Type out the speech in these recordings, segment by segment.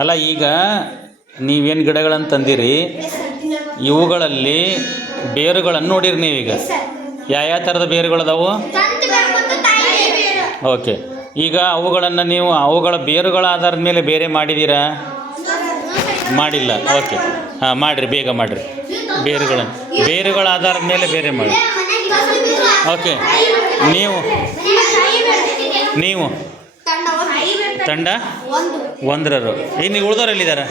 ಅಲ್ಲ ಈಗ ನೀವೇನು ಗಿಡಗಳನ್ನು ತಂದಿರಿ ಇವುಗಳಲ್ಲಿ ಬೇರುಗಳನ್ನು ನೋಡಿರಿ ನೀವೀಗ ಯಾವ ಥರದ ಬೇರುಗಳದಾವು? ಓಕೆ, ಈಗ ಅವುಗಳನ್ನು ನೀವು ಅವುಗಳ ಬೇರುಗಳ ಆಧಾರದ ಮೇಲೆ ಬೇರೆ ಮಾಡಿದ್ದೀರಾ? ಮಾಡಿಲ್ಲ. ಓಕೆ, ಹಾಂ ಮಾಡಿರಿ, ಬೇಗ ಮಾಡಿರಿ. ಬೇರುಗಳ ಆಧಾರದ ಮೇಲೆ ಬೇರೆ ಮಾಡಿ. ಓಕೆ, ನೀವು ತಂಡ ಒಂದರರು. ಇನ್ನು ಉಳಿದವ್ರು ಎಲ್ಲಿದ್ದಾರೆ?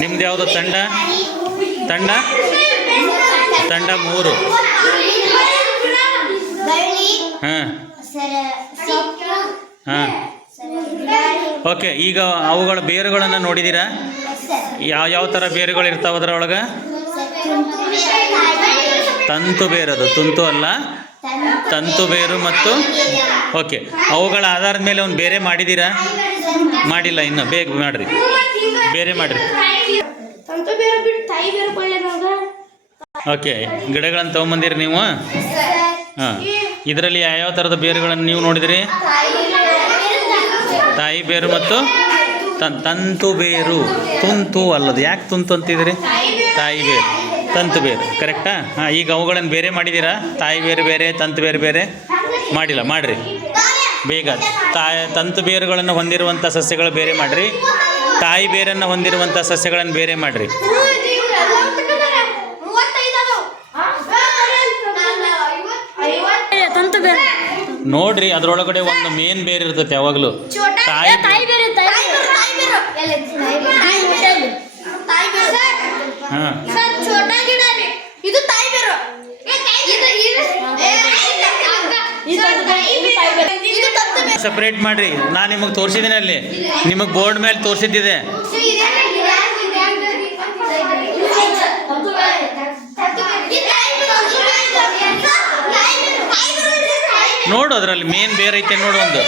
ನಿಮ್ದು ಯಾವುದು ತಂಡ? ತಂಡ 3. ಹಾಂ ಹಾಂ ಓಕೆ, ಈಗ ಅವುಗಳ ಬೇರುಗಳನ್ನು ನೋಡಿದ್ದೀರಾ? ಯಾವ ಥರ ಬೇರುಗಳು ಇರ್ತಾವೆ ಅದರೊಳಗೆ? ತಂತು ಬೇರದು, ತುಂತು ಅಲ್ಲ, ತಂತು ಬೇರು. ಮತ್ತು ಓಕೆ, ಅವುಗಳ ಆಧಾರದ ಮೇಲೆ ಒಂದು ಬೇರೆ ಮಾಡಿದ್ದೀರಾ? ಮಾಡಿಲ್ಲ, ಇನ್ನು ಬೇಗ ಮಾಡಿರಿ, ಬೇರೆ ಮಾಡಿರಿ. ಓಕೆ, ಗಿಡಗಳನ್ನು ತೊಗೊಂಬಂದಿರಿ ನೀವು? ಹಾಂ, ಇದರಲ್ಲಿ ಯಾವ್ಯಾವ ಥರದ ಬೇರುಗಳನ್ನು ನೀವು ನೋಡಿದಿರಿ? ತಾಯಿ ಬೇರು ಮತ್ತು ತಂತು ಬೇರು. ತುಂತು ಅಲ್ಲದು, ಯಾಕೆ ತುಂತು ಅಂತಿದ್ರಿ? ತಾಯಿ ಬೇರು, ತಂತು ಬೇರು, ಕರೆಕ್ಟಾ? ಹಾಂ, ಈಗ ಅವುಗಳನ್ನು ಬೇರೆ ಮಾಡಿದ್ದೀರಾ? ತಾಯಿ ಬೇರು ಬೇರೆ, ತಂತು ಬೇರು ಬೇರೆ ಮಾಡಿಲ್ಲ, ಮಾಡಿರಿ ಬೇಗ. ತಂತು ಬೇರುಗಳನ್ನು ಹೊಂದಿರುವಂಥ ಸಸ್ಯಗಳು ಬೇರೆ ಮಾಡಿರಿ, ತಾಯಿ ಬೇರನ್ನು ಹೊಂದಿರುವಂಥ ಸಸ್ಯಗಳನ್ನು ಬೇರೆ ಮಾಡಿರಿ. ನೋಡ್ರಿ, ಅದರೊಳಗಡೆ ಒಂದು ಮೇನ್ ಬೇರೆ ಇರ್ತೈತೆ ಯಾವಾಗಲೂ. ತಾಯಿ ಹಾಂ ಸಪ್ರೇಟ್ ಮಾಡಿರಿ. ನಾನು ನಿಮಗೆ ತೋರಿಸಿದ್ದೀನಿ, ಅಲ್ಲಿ ನಿಮಗೆ ಬೋರ್ಡ್ ಮೇಲೆ ತೋರಿಸಿದ್ದಿದೆ. ನೋಡು, ಅದರಲ್ಲಿ ಮೇನ್ ಬೇರೆ ಐತೆ ನೋಡು, ಒಂದು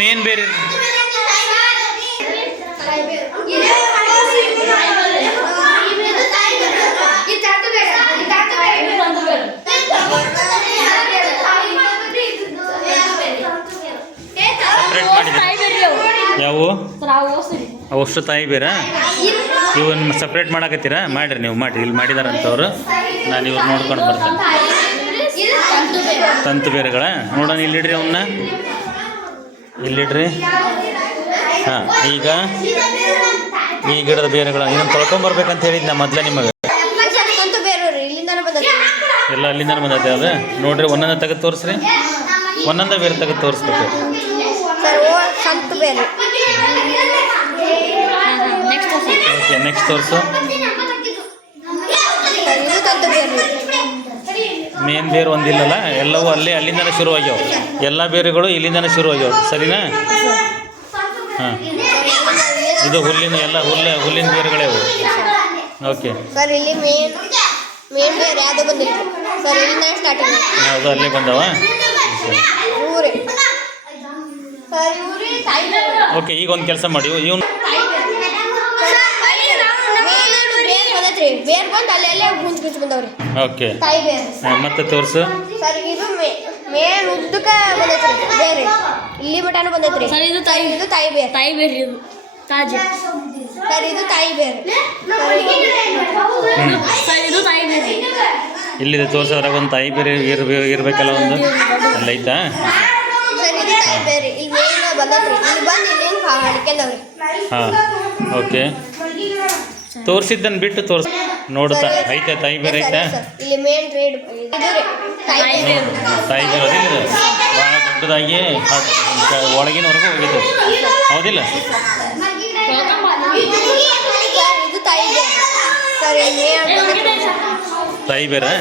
ಮೇನ್ ಬೇರೆ. ಯಾವ ಅವಷ್ಟು ತಾಯಿ ಬೇರೆ ಇವನ್ನ ಸಪ್ರೇಟ್ ಮಾಡಕತ್ತೀರಾ? ಮಾಡಿರಿ, ನೀವು ಮಾಡಿರಿ. ಇಲ್ಲಿ ಮಾಡಿದಾರಂತವ್ರು, ನಾನು ಇವ್ರು ನೋಡ್ಕೊಂಡು ಬರ್ತೇನೆ. ತಂತು ಬೇರೆಗಳ ನೋಡೋಣ, ಇಲ್ಲಿಡ್ರಿ, ಅವನ್ನ ಇಲ್ಲಿಡ್ರಿ. ಹಾಂ, ಈಗ ಈ ಗಿಡದ ಬೇರೆಗಳ ಇದನ್ನು ತೊಳ್ಕೊಂಬರ್ಬೇಕಂತ ಹೇಳಿದ್ನ ಮೊದಲೇ ನಿಮಗೆ. ಎಲ್ಲ ಅಲ್ಲಿಂದ ಬಂದೈತೆ ಅದು. ನೋಡ್ರಿ, ಒಂದೊಂದು ತೆಗೆದು ತೋರಿಸ್ರಿ, ಒಂದೊಂದು ಬೇರೆ ತೆಗೆದು ತೋರಿಸ್ಬೇಕು. ಓಕೆ, ನೆಕ್ಸ್ಟ್ ತೋರಿಸು. ಮೇನ್ ಬೇರು ಒಂದಿಲ್ಲಲ್ಲ, ಎಲ್ಲವೂ ಅಲ್ಲಿಂದನೇ ಶುರುವಾಗ್ಯಾವ. ಎಲ್ಲ ಬೇರುಗಳು ಇಲ್ಲಿಂದನೇ ಶುರುವಾಗ್ಯಾವ, ಸರಿನಾ? ಹಾಂ, ಇದು ಹುಲ್ಲಿನ ಬೇರುಗಳೇ ಅವು. ಓಕೆ ಹೌದು, ಅಲ್ಲೇ ಬಂದವ. ಓಕೆ, ಈಗ ಒಂದು ಕೆಲಸ ಮಾಡಿ, ಇವನು ಓಕೆ ಮತ್ತೆ ತೋರಿಸು. ಇಲ್ಲಿ ಮಟನು ಬಂದೈತ್ರಿ. ಇದು ತಾಯಿ ಬೇರು. ಇಲ್ಲಿದೆ ತೋರಿಸೋದ್ರಾಗ ಒಂದು ತಾಯಿ ಬೇರೆ ಇರ್ಬೇಕಲ್ಲ, ಒಂದು ಅಲ್ಲೈತಾ? ಹಾಂ, ಓಕೆ, ತೋರಿಸಿದ್ದನ್ನು ಬಿಟ್ಟು ತೋರಿಸ್ ನೋಡುತ್ತಾ ಐತೆ ತಾಯಿ ಬೇರೆ ಐತಾ? ತಾಯಿ ಬೇರೆ ಅದಿಲ್ಲ, ಭಾಳ ದೊಡ್ಡದಾಗಿ ಒಳಗಿನವರೆಗೂ ಹೋಗಿತ್ತು, ಹೌದಿಲ್ಲ? ತಾಯಿ ಬೇರೆ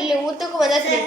ಇಲ್ಲಿ ಊಟಕ್ಕೆ ಬಂದತ್ರಿ.